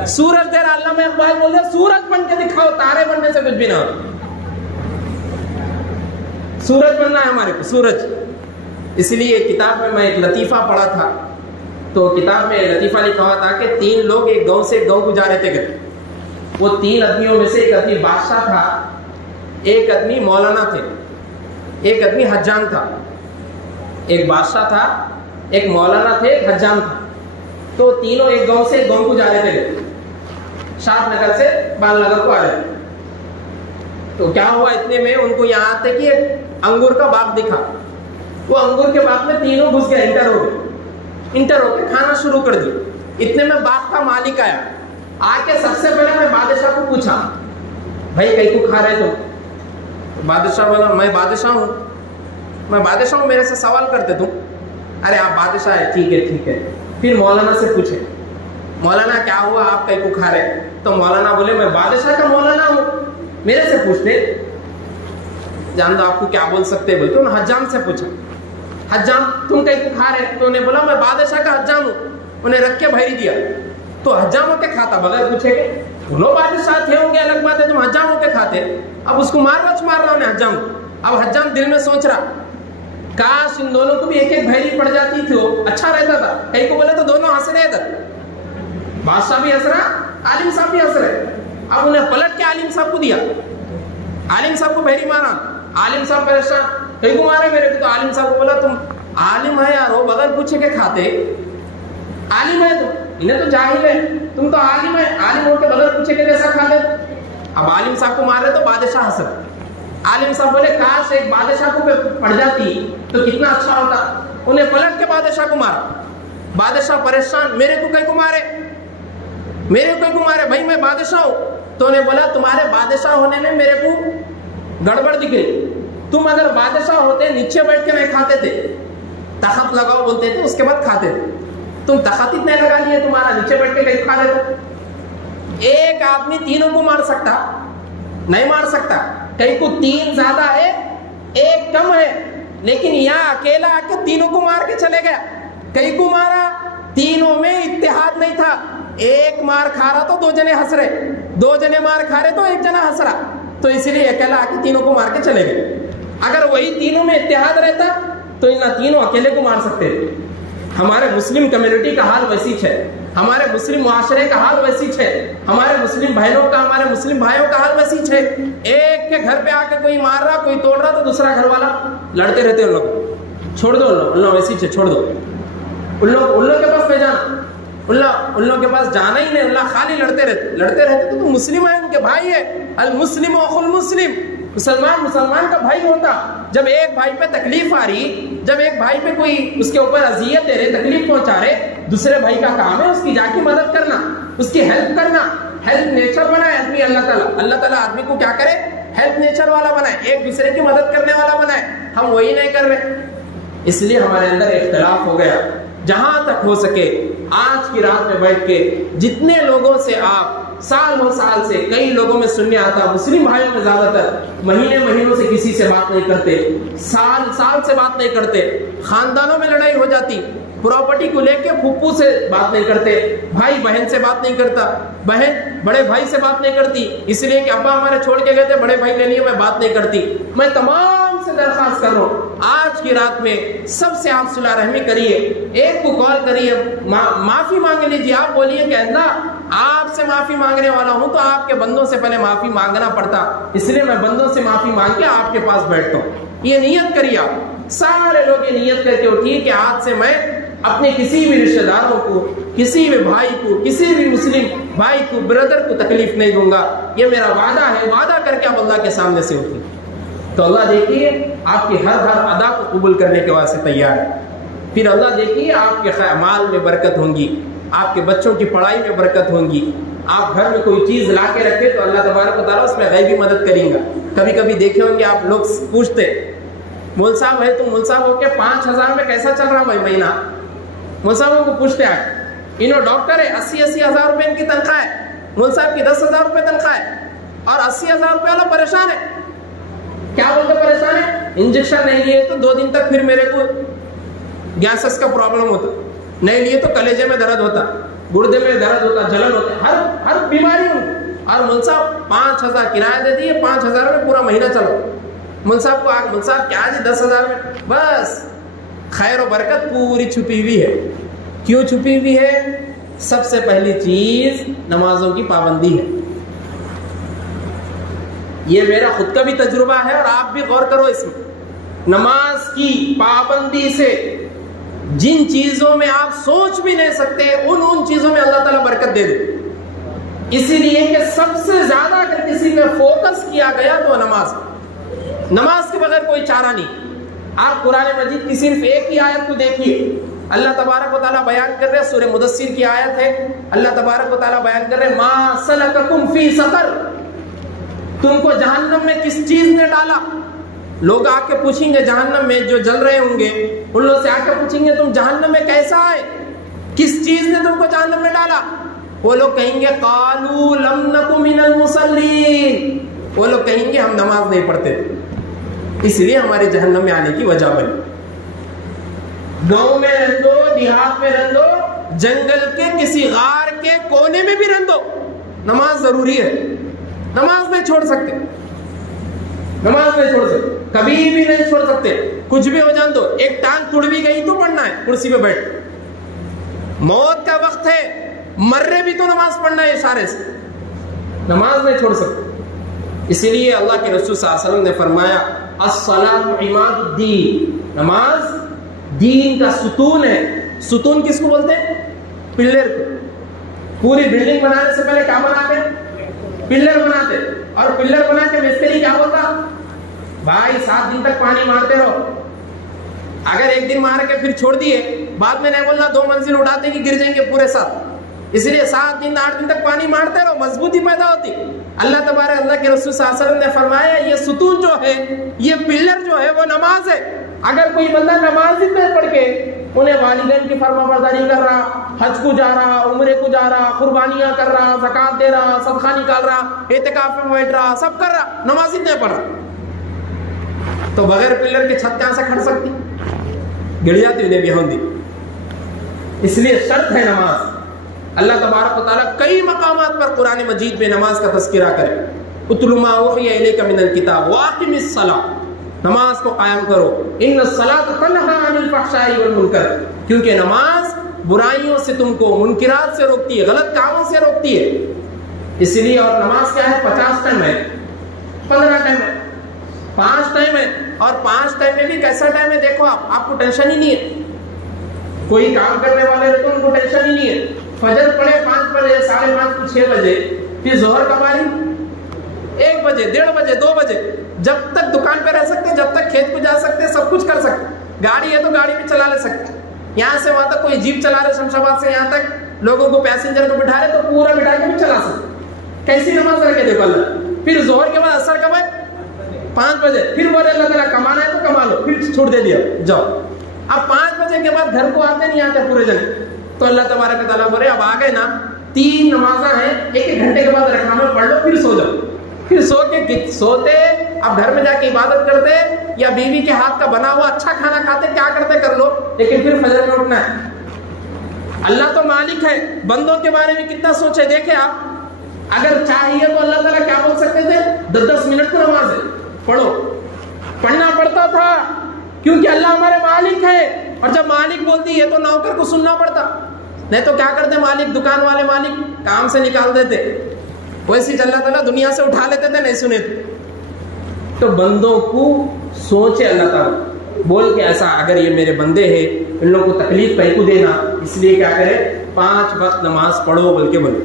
سورج دے رہا. علامہ اقبال بول رہے سورج بن کے دکھاؤ, تارے بننے سے کچھ بھی نہ ہو. سورج بننا ہے ہمارے کو, سورج. اس لیے کتاب میں ایک لطیفہ پڑھا تھا, تو کتاب میں لطیفہ لکھا ہوا تھا کہ 3 لوگ ایک گاؤں سے ایک گاؤں کو جا رہے تھے. وہ 3 آدمیوں میں سے ایک آدمی بادشاہ تھا, ایک آدمی مولانا تھے, ایک آدمی حجام تھا. ایک بادشاہ تھا, ایک مولانا تھے, ایک حجام تھا. تو تینوں ایک گاؤں سے ایک گاؤں کو جا رہے تھے, شاد نگر سے بال نگر کو آ رہے تھے. تو کیا ہوا, اتنے میں ان کو یہاں آتے کہ ایک انگور کا باغ دکھا. وہ انگور کے باغ میں تینوں گھس گئے, انٹر ہو کے کھانا شروع کر دی. اتنے میں باغ کا مالک آیا, آ کے سب سے پہلے میں بادشاہ کو پوچھا, بھائی کئی کو کھا رہے تو؟ بادشاہ بولا میں بادشاہ ہوں, میرے سے سوال کرتے تم. ارے آپ بادشاہ ہے, ٹھیک ہے. پھر مولانا سے پوچھے, مولانا کیا ہوا آپ کئی کو کھا رہے؟ تو مولانا بولے میں بادشاہ کا مولانا ہوں, میرے سے پوچھتے. جان دو آپ کو کیا بول سکتے بولے. تو حجام سے پوچھا, حجام تم کئی کو کھا رہے؟ تو انہیں بولا میں بادشاہ کا حجام ہوں. انہیں رکھ کے بھری دیا. تو حجام ہو کے کھاتا بغیر پوچھے کہ انہوں بادشاہ تھے ہوں گے, الگ بات ہے, تم حجام ہو کے کھاتے. اب اس کو مار رہا انہیں حجام کو. اب حجام دل میں سوچ رہا کاش ان دونوں کو بھی ایک بھیری پڑ جاتی تھی, وہ اچھا رہتا تھا. کئی کو بولے تو دونوں ہنس رہے تھے, بادشاہ بھی ہنس رہا, عالم صاحب بھی ہنس رہے. اب انہیں پلٹ کے عالم صاحب کو دیا, عالم صاحب کو بھیری مارا. عالم صاحب پریشان, کئی کو مارے میرے کو. تو عالم صاحب کو بولا تم عالم ہے یار, وہ بغیر پوچھے کے کھاتے, عالم ہے تو انہیں تو جاہل ہے، تم تو عالم ہے، عالم ہو کے بغیر پوچھے کہ کیسا کھا لیتے؟ اب عالم صاحب کو مار رہے تو بادشاہ ہنس رہے۔ عالم صاحب بولے کاش ایک بادشاہ کو پڑ جاتی تو کتنا اچھا ہوتا، انہیں پلٹ کے بادشاہ کو مارا۔ بادشاہ پریشان، میرے کو کہیں کو مارے، میرے کو کہیں کو مارے، بھائی میں بادشاہ ہوں۔ تو انہیں بولا تمہارے بادشاہ ہونے میں میرے کو گڑبڑ دکھ رہی، تم اگر بادشاہ ہوتے نیچے بیٹھ کے نہیں کھاتے تھے، تخت لگاؤ بولتے تھے اس کے بعد کھاتے تھے، تم تخت اتنے لگا لیے تمہارا نیچے بیٹھ کے کہیں کھا لیتے۔ ایک آدمی تینوں کو مار سکتا نہیں مار سکتا، کہیں کو تین زیادہ ہے ایک کم ہے، لیکن یہاں اکیلا آ کے تینوں کو مار کے چلے گیا۔ کہیں کو مارا، تینوں میں اتحاد نہیں تھا، ایک مار کھا رہا تو دو جنے ہنس رہے، دو جنے مار کھا رہے تو ایک جنا ہنس رہا، تو اسی لیے اکیلا آ کے تینوں کو مار کے چلے گئے۔ اگر وہی تینوں میں اتحاد رہتا تو ان تینوں اکیلے کو مار سکتے تھے۔ ہمارے مسلم کمیونٹی کا حال ویسی ہے، ہمارے مسلم معاشرے کا حال ویسی ہے، ہمارے مسلم بہنوں کا، ہمارے مسلم بھائیوں کا حال ویسی ہے۔ ایک کے گھر پہ آ کے کوئی مار رہا کوئی توڑ رہا تو دوسرا گھر والا لڑتے رہتے، ان لوگ چھوڑ دو، ان لوگ ویسی ہے، چھوڑ دو، ان لوگ کے پاس نہیں جانا، ان لوگ کے پاس جانا ہی نہیں، اللہ خالی لڑتے رہتے تو مسلم ہے، ان کے بھائی ہے، المسلم اخو المسلم، مسلمان کا بھائی ہوتا۔ جب ایک بھائی پہ تکلیف آ رہی، جب ایک بھائی پہ کوئی اس کے اوپر اذیت دے رہے، تکلیف پہنچا رہے، دوسرے بھائی کا کام ہے اس کی جا کی مدد کرنا، اس کی ہیلپ کرنا۔ ہیلپ نیچر بنائے آدمی اللہ تعالیٰ آدمی کو کیا کرے، ہیلپ نیچر والا بنائے، ایک دوسرے کی مدد کرنے والا بنائے، ہم وہی نہیں کر رہے، اس لیے ہمارے اندر اختلاف ہو گیا۔ جہاں تک ہو سکے آج کی رات میں بیٹھ کے جتنے لوگوں سے آپ سالوں سال سے کئی لوگوں میں سننے آتا، مسلم بھائیوں میں زیادہ تر مہینوں سے کسی سے بات نہیں کرتے، سال سے بات نہیں کرتے، خاندانوں میں لڑائی ہو جاتی، پراپرٹی کو لے کے پھوپھو سے بات نہیں کرتے، بھائی بہن سے بات نہیں کرتا، بہن بڑے بھائی سے بات نہیں کرتی، اس لیے کہ ابا ہمارے چھوڑ کے گئے تھے، بڑے بھائی کے لیے میں بات نہیں کرتی۔ میں تمام سے درخواست کر رہا ہوں آج کی رات میں سب سے آپ صلح رحمی کریے، ایک کو کال کریے، معافی مانگ لیجیے، آپ بولیے کہ اللہ آپ سے معافی مانگنے والا ہوں تو آپ کے بندوں سے پہلے معافی مانگنا پڑتا، اس لیے میں بندوں سے معافی مانگ کے آپ کے پاس بیٹھتا ہوں۔ یہ نیت کریے، آپ سارے لوگ یہ نیت کر کے اٹھیے کہ آج سے میں اپنے کسی بھی رشتہ داروں کو، کسی بھی بھائی کو، کسی بھی مسلم بھائی کو، بردر کو تکلیف نہیں دوں گا، یہ میرا وعدہ ہے۔ وعدہ کر کے آپ اللہ کے سامنے سے اٹھیے تو اللہ دیکھیے آپ کی ہر ادا کو قبول کرنے کے واسطے تیار ہے۔ پھر اللہ دیکھیے آپ کے مال میں برکت ہوں گی، آپ کے بچوں کی پڑھائی میں برکت ہوں گی، آپ گھر میں کوئی چیز لا کے رکھے تو اللہ تبارک و تعالیٰ اس میں غیبی مدد کریں گا۔ کبھی کبھی دیکھے ہوں گے آپ لوگ پوچھتے مول صاحب ہے تو مول صاحب ہو کے 5,000 میں کیسا چل رہا بھائی مہینہ؟ مول صاحب کو پوچھتے آئے، انہوں ڈاکٹر ہے، 80,000 روپے ان کی تنخواہ ہے، مول صاحب کی 10,000 روپے تنخواہ ہے، اور 80,000 روپے والا پریشان ہے۔ کیا بولتے پریشان ہے؟ انجیکشن نہیں لیے تو 2 دن تک پھر میرے کو گیسز کا پرابلم ہوتا، نہیں لیے تو کلیجے میں درد ہوتا، گردے میں درد ہوتا، جلن ہوتا، ہر بیماری ہوں۔ اور مول صاحب 5,000 کرایہ دے دیے، 5,000 میں پورا مہینہ چلو۔ مول صاحب کو مول صاحب کیا جی 10,000 میں بس خیر و برکت پوری چھپی ہوئی ہے۔ کیوں چھپی ہوئی ہے؟ سب سے پہلی چیز نمازوں کی پابندی ہے۔ یہ میرا خود کا بھی تجربہ ہے اور آپ بھی غور کرو اس میں۔ نماز کی پابندی سے جن چیزوں میں آپ سوچ بھی نہیں سکتے ان چیزوں میں اللہ تعالیٰ برکت دے دے، اسی لیے کہ سب سے زیادہ اگر کسی پہ فوکس کیا گیا تو نماز کے بغیر کوئی چارہ نہیں۔ آپ قرآن مجید کی صرف ایک ہی آیت کو دیکھیے، اللہ تبارک و تعالیٰ بیان کر رہے، سورہ مدثر کی آیت ہے، اللہ تبارک و تعالیٰ بیان کر رہے، ما سلککم فی سقر، تم کو جہنم میں کس چیز نے ڈالا؟ لوگ آ کے پوچھیں گے جہنم میں جو جل رہے ہوں گے، ان لوگ سے آ کے پوچھیں گے تم جہنم میں کیسا آئے، کس چیز نے تم کو جہنم میں ڈالا؟ وہ لوگ کہیں گے قالوا لم نک من المصلین، وہ لوگ کہیں گے ہم نماز نہیں پڑھتے تھے، اس لیے ہمارے جہنم میں آنے کی وجہ بنی۔ گاؤں میں رہ دو، دیہات میں رہ دو، جنگل کے کسی غار کے کونے میں بھی رہ دو، نماز ضروری ہے، نماز نہیں چھوڑ سکتے، نماز نہیں چھوڑ سکتے، کبھی بھی نہیں چھوڑ سکتے، کچھ بھی ہو جان دو، ایک ٹانگ ٹوٹ بھی گئی تو پڑھنا ہے، کرسی پہ بیٹھ، موت کا وقت ہے، مر رہے بھی تو نماز پڑھنا ہے اشارے سے، نماز نہیں چھوڑ سکتے۔ اسی لیے اللہ کے رسول صلی اللہ علیہ وسلم نے فرمایا الصلاۃ عماد الدین، نماز دین کا ستون ہے۔ ستون کس کو بولتے ہیں؟ پلر کو۔ پوری بلڈنگ بنانے سے پہلے کیا بناتے؟ پلر بناتے. اور پلر بنا کے مستری کیا بولتا؟ بھائی 7 دن تک پانی مارتے رہو. اگر ایک دن مار کے پھر چھوڑ دیے, بعد میں نہیں بولنا 2 منزل اٹھاتے کہ گر جائیں گے پورے ساتھ. اس لیے 7 دن 8 دن تک پانی مارتے رہو, مضبوطی پیدا ہوتی. اللہ تبارک اللہ کے رسول صلی اللہ علیہ وسلم نے فرمایا یہ ستون جو ہے, یہ پلر جو ہے وہ نماز ہے. اگر کوئی بندہ نماز ہی نہیں پڑھ کے انہیں والدین کی فرما برداری کر رہا, حج کو جا رہا, عمرے کو جا رہا, قربانیاں کر رہا, زکات دے رہا, صدقہ نکال رہا, اعتکاف میں بیٹھ رہا, سب کر رہا, نماز ہی نہیں پڑھ رہا, تو بغیر پلر کے چھت کہاں سے کھڑ سکتی؟ گر جاتی انہیں بھی ہوندی. اس لیے شرط ہے نماز. اللہ تبارک و تعالیٰ کئی مقامات پر قرآن مجید میں نماز کا تذکرہ کرے. اتل ما اوحی الیک من الکتاب واقم الصلاۃ, نماز کو قائم کرو. ان الصلاۃ تنہی عن الفحشاء والمنکر, کیونکہ نماز برائیوں سے تم کو, منکرات سے روکتی ہے, غلط کاموں سے روکتی ہے. اس لیے اور نماز کیا ہے؟ 50 ٹائم ہے, 15 ٹائم ہے, 5 ٹائم ہے. اور 5 ٹائم میں بھی کیسا ٹائم ہے دیکھو آپ کو ٹینشن ہی نہیں ہے. کوئی کام کرنے والے رہتے ان کو ٹینشن ہی نہیں ہے. فجر پڑے 5 بجے, 5:30 6 بجے, پھر ظہر کب آئی 1 بجے, 1:30 بجے, 2 بجے, جب تک دکان پہ رہ سکتے, جب تک کھیت کو جا سکتے, سب کچھ کر سکتے. گاڑی ہے تو گاڑی بھی چلا لے سکتے. یہاں سے وہاں تک کوئی جیپ چلا رہے, شمشاباد سے یہاں تک لوگوں کو پیسنجر کو بٹھا رہے تو پورا بٹھا کے بھی چلا سکتے. کیسی نماز رکھ کے دیکھو اللہ. پھر ظہر کے بعد اثر کب ہے؟ 5 بجے. پھر بولے اللہ تعالیٰ کمانا ہے تو کما لو, پھر چھوڑ دے دیا جاؤ. اب 5 بجے کے بعد گھر کو آتے نہیں آتے پورے جگہ, تو اللہ تبارک تعالیٰ بولے اب آ گئے نا, 3 نمازاں ہیں, 1 گھنٹے کے بعد رکھنا میں پڑھ لو, پھر سو جاؤ. پھر سو کے سوتے, اب گھر میں جا کے عبادت کرتے, یا بیوی کے ہاتھ کا بنا ہوا اچھا کھانا کھاتے, کیا کرتے کر لو, لیکن پھر فجر میں اٹھنا ہے. اللہ تو مالک ہے, بندوں کے بارے میں کتنا سوچے. دیکھیں آپ, اگر چاہیے تو اللہ تعالیٰ کیا بول سکتے تھے, 10 منٹ کو نماز ہے پڑھو. پڑھنا پڑتا تھا کیونکہ اللہ ہمارے مالک ہے, اور جب مالک بولتی ہے تو نوکر کو سننا پڑتا. نہیں تو کیا کرتے مالک, دکان والے مالک کام سے نکال دیتے, ویسے اللہ تعالیٰ دنیا سے اٹھا لیتے تھے, نہیں سنے تو بندوں کو سوچے اللہ تعالیٰ بول کے ایسا, اگر یہ میرے بندے ہیں ان لوگوں کو تکلیف پہ کو دینا, اس لیے کیا کرے 5 وقت نماز پڑھو بلکہ بولے.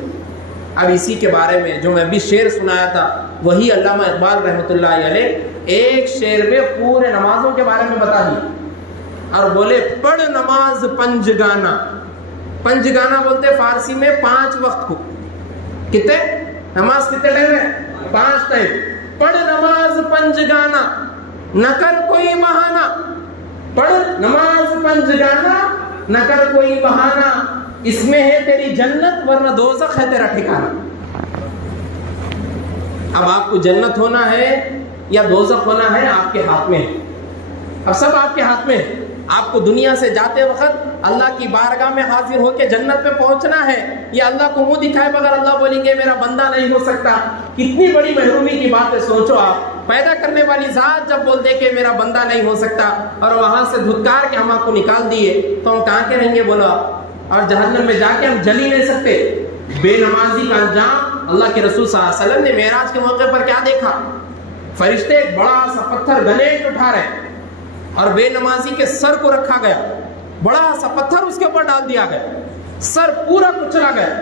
اب اسی کے بارے میں جو میں ابھی شعر سنایا تھا, وہی علامہ اقبال رحمۃ اللہ علیہ ایک شعر میں پورے نمازوں کے بارے میں بتا دی, اور بولے پڑھ نماز پنج گانا. پنج گانا بولتے فارسی میں 5 وقت کو. کتنے نماز کتنے ٹائم ہے؟ 5 ٹائم. پڑھ نماز پنج گانا نہ کر کوئی بہانہ, پڑھ نماز پنج گانا نہ کر کوئی بہانہ, اس میں ہے تیری جنت ورنہ دوزخ ہے تیرا ٹھکانہ. اب آپ کو جنت ہونا ہے یا دوزخ ہونا ہے آپ کے ہاتھ میں ہے. اب سب آپ کے ہاتھ میں ہے. آپ کو دنیا سے جاتے وقت اللہ کی بارگاہ میں حاضر ہو کے جنت پہ پہنچنا ہے, یا اللہ کو منہ دکھائے بغیر اللہ بولیں گے میرا بندہ نہیں ہو سکتا. کتنی بڑی محرومی کی بات ہے. سوچو آپ, پیدا کرنے والی ذات جب بول دے کہ میرا بندہ نہیں ہو سکتا, اور وہاں سے دھتکار کے ہم آپ کو نکال دیے, تو ہم کہاں کے رہیں گے بولو. اور جہنم میں جا کے ہم جل ہی نہیں سکتے. بے نمازی کا انجام اللہ کے رسول صلی اللہ علیہ وسلم نے معراج کے موقع پر کیا دیکھا, فرشتے ایک بڑا سا پتھر گنیٹ اٹھا رہے اور بے نمازی کے سر کو رکھا گیا, بڑا سا پتھر اس کے اوپر ڈال دیا گیا, سر پورا کچلا گیا.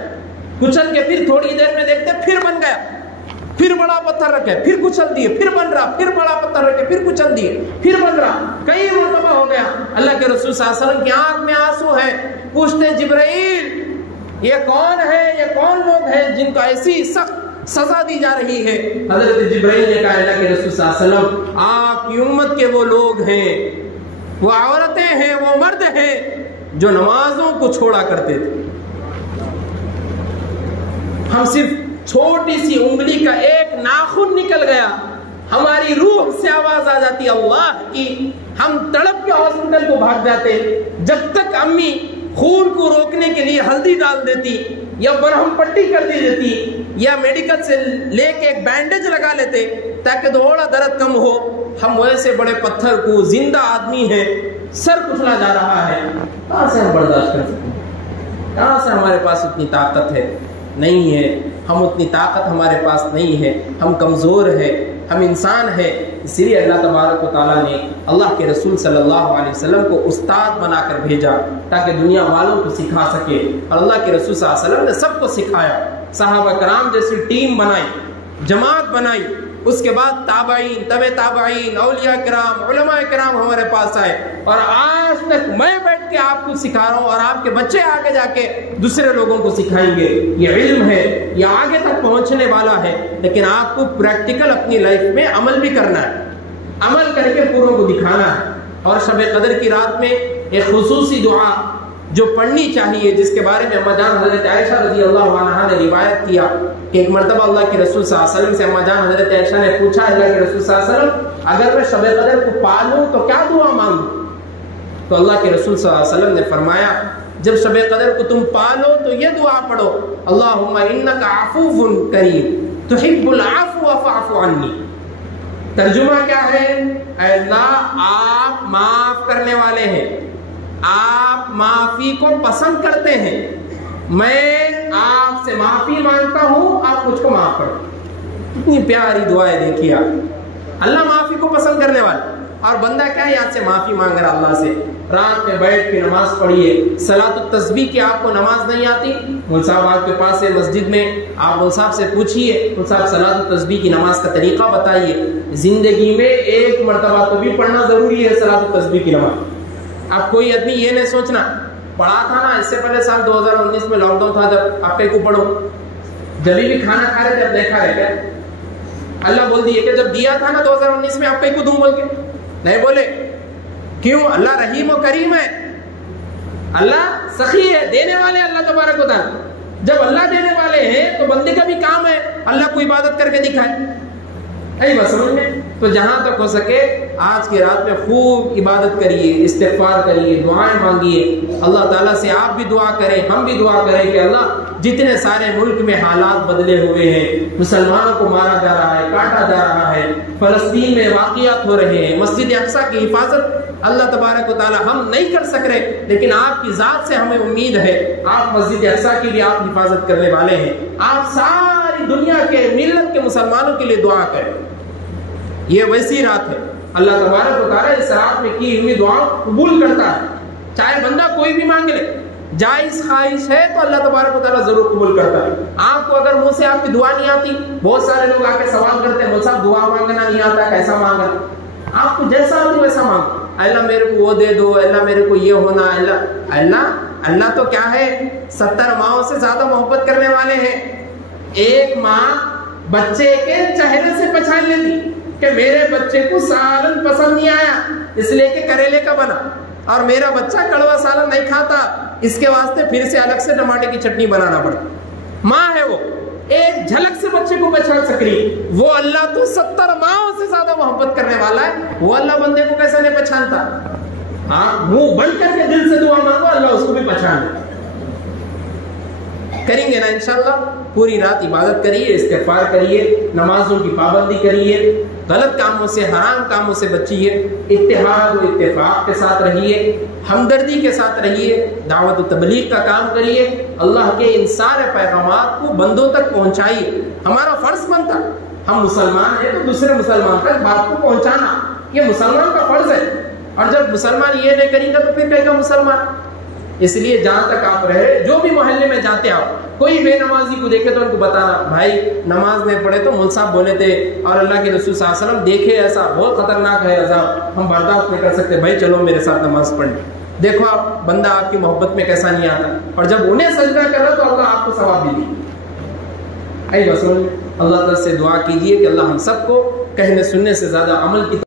کچل کے پھر تھوڑی دیر میں دیکھتے پھر بن گیا, پھر بڑا پتھر رکھے, پھر کچل دیے, پھر بن رہا, پھر بڑا پتھر رکھے, پھر کچل دیے, پھر بن رہا, کئی مرتبہ ہو گیا. اللہ کے رسول صلی اللہ علیہ وسلم کی آنکھ میں آنسو ہے. پوچھتے جبرائیل یہ کون ہے, یہ کون لوگ ہیں جن کو ایسی سخت سزا دی جا رہی ہے؟ حضرت جبرائیل نے کہا اللہ کے رسول صلی اللہ علیہ وسلم آپ کی امت کے وہ لوگ ہیں, وہ عورتیں ہیں, وہ مرد ہیں جو نمازوں کو چھوڑا کرتے تھے. ہم صرف چھوٹی سی انگلی کا ایک ناخن نکل گیا, ہماری روح سے آواز آ جاتی اللہ کی, ہم تڑپ کے ہاسپٹل کو بھاگ جاتے. جب تک امی خون کو روکنے کے لیے ہلدی ڈال دیتی, یا برہم پٹی کر دی دیتی, یا میڈیکل سے لے کے ایک بینڈیج لگا لیتے تاکہ تھوڑا درد کم ہو, ہم ویسے بڑے پتھر کو, زندہ آدمی ہے, سر کچلا جا رہا ہے, کہاں سے ہم برداشت کر سکتے ہیں؟ کہاں سے ہمارے پاس اتنی طاقت ہے؟ نہیں ہے. ہم اتنی طاقت ہمارے پاس نہیں ہے، ہم کمزور ہیں، ہم انسان ہیں. اسی لیے اللہ تبارک و تعالیٰ نے اللہ کے رسول صلی اللہ علیہ وسلم کو استاد بنا کر بھیجا تاکہ دنیا والوں کو سکھا سکے. اور اللہ کے رسول صلی اللہ علیہ وسلم نے سب کو سکھایا. صحابہ کرام جیسی ٹیم بنائی، جماعت بنائی، اس کے بعد تابعین، تبع تابعین، اولیاء کرام، علماء کرام ہمارے پاس آئے. اور آج تک میں بیٹھ کے آپ کو سکھا رہا ہوں اور آپ کے بچے آگے جا کے دوسرے لوگوں کو سکھائیں گے. یہ علم ہے، یہ آگے تک پہنچنے والا ہے، لیکن آپ کو پریکٹیکل اپنی لائف میں عمل بھی کرنا ہے، عمل کر کے پوروں کو دکھانا ہے. اور شب قدر کی رات میں ایک خصوصی دعا جو پڑھنی چاہیے، جس کے بارے میں اما جان حضرت عائشہ رضی اللہ عنہا نے روایت کیا کہ ایک مرتبہ اللہ کے رسول صلی اللہ علیہ وسلم سے اما جان حضرت عائشہ نے پوچھا، اللہ کے رسول صلی اللہ علیہ وسلم اگر میں شب قدر کو پالوں تو کیا دعا مانگوں؟ تو اللہ کے رسول صلی اللہ علیہ وسلم نے فرمایا جب شب قدر کو تم پالو تو یہ دعا پڑھو، اللہم انک عفو کریم تحب العفو فاعف عنی. ترجمہ کیا ہے؟ اے اللہ آپ معاف کرنے والے ہیں، آپ معافی کو پسند کرتے ہیں، میں آپ سے معافی مانگتا ہوں، آپ مجھ کو معاف کرو. کتنی پیاری دعائیں دیکھیے آپ. اللہ معافی کو پسند کرنے والا، اور بندہ کیا یاد سے معافی مانگ رہا اللہ سے. رات میں بیٹھ کے نماز پڑھیے. صلاۃ التسبیح کی آپ کو نماز نہیں آتی، مول صاحب آپ کے پاس ہے مسجد میں، آپ مول صاحب سے پوچھیے، مول صاحب صلاۃ التسبیح کی نماز کا طریقہ بتائیے. زندگی میں ایک مرتبہ تو بھی پڑھنا ضروری ہے صلاۃ التسبیح کی نماز. آپ کوئی آدمی یہ نہیں سوچنا پڑھا تھا نا اس سے پہلے سال 2019 میں لاک ڈاؤن تھا جب آپ کو پڑھو، جب بھی کھانا کھا رہے تھے اب دیکھا ہے کیا؟ اللہ بول دیے کہ جب دیا تھا نا 2019 میں آپ کو دوں بول کے نہیں بولے. کیوں؟ اللہ رحیم و کریم ہے، اللہ سخی ہے، دینے والے اللہ تبارک و تعالیٰ. جب اللہ دینے والے ہیں تو بندے کا بھی کام ہے اللہ کو عبادت کر کے دکھائے. بس سمجھ میں. تو جہاں تک ہو سکے آج کی رات میں خوب عبادت کریے، استغفار کریے، دعائیں مانگیے. اللہ تعالیٰ سے آپ بھی دعا کریں، ہم بھی دعا کریں کہ اللہ جتنے سارے ملک میں حالات بدلے ہوئے ہیں، مسلمانوں کو مارا جا رہا ہے، کاٹا جا رہا ہے، فلسطین میں واقعات ہو رہے ہیں، مسجد اقصیٰ کی حفاظت اللہ تبارک و تعالیٰ ہم نہیں کر سک رہے، لیکن آپ کی ذات سے ہمیں امید ہے آپ مسجد اقصیٰ کی بھی آپ حفاظت کرنے والے ہیں. آپ ساری دنیا کے ملت کے مسلمانوں کے لیے دعا کریں. یہ ویسی رات ہے، اللہ تبارک و تعالیٰ اس رات میں کی ہوئی دعا قبول کرتا ہے. چاہے بندہ کوئی بھی مانگ لے، جائز خواہش ہے تو اللہ تبارک و تعالیٰ ضرور قبول کرتا ہے. آپ کو اگر منہ سے آپ کی دعا نہیں آتی، بہت سارے لوگ آ کے سوال کرتے ہیں مجھ صاحب دعا مانگنا نہیں آتا، کیسا مانگا؟ آپ کو جیسا آتی ویسا مانگو. اللہ میرے کو وہ دے دو، اللہ میرے کو یہ ہونا. اللہ تو کیا ہے، 70 ماؤں سے زیادہ محبت کرنے والے ہیں. ایک ماں بچے کے چہرے سے پہچان لیتی کہ میرے بچے کو سالن پسند نہیں آیا اس لیے کہ کریلے کا بنا، اور میرا بچہ کڑوا سالن نہیں کھاتا اس کے واسطے پھر سے الگ سے ٹماٹر کی چٹنی بنانا پڑتا. ماں ہے وہ، ایک جھلک سے بچے کو پہچان سکری. وہ اللہ تو 70 ماؤں سے زیادہ محبت کرنے والا ہے، وہ اللہ بندے کو کیسے نہیں پہچانتا؟ ہاں، منہ بند کر کے دل سے دعا مانگو، اللہ اس کو بھی پہچان لے. کریں گے نا انشاءاللہ. پوری رات عبادت کریے، استغفار کریے، نمازوں کی پابندی کریے، غلط کاموں سے، حرام کاموں سے بچیے، اتحاد و اتفاق کے ساتھ رہیے، ہمدردی کے ساتھ رہیے، دعوت و تبلیغ کا کام کریے، اللہ کے ان سارے پیغامات کو بندوں تک پہنچائیے. ہمارا فرض بنتا، ہم مسلمان ہیں تو دوسرے مسلمان تک بات کو پہنچانا یہ مسلمان کا فرض ہے. اور جب مسلمان یہ نہیں کریں گا تو پھر کہے گا مسلمان. اس لیے جہاں تک آپ رہے، جو بھی محلے میں جاتے آپ کوئی بے نمازی کو دیکھے تو ان کو بتانا بھائی نماز نہیں پڑھے تو مول صاحب بولے تھے اور اللہ کے رسول صلی اللہ علیہ وسلم دیکھے ایسا بہت خطرناک ہے عذاب، ہم برداشت نہیں کر سکتے، بھائی چلو میرے ساتھ نماز پڑھ لیں. دیکھو آپ بندہ آپ کی محبت میں کیسا نہیں آتا، اور جب انہیں سجدہ کر رہا تو اللہ آپ کو ثواب بھی دے. بس اللہ تعالیٰ سے دعا کیجیے کہ اللہ ہم سب کو کہنے سننے سے زیادہ عمل کی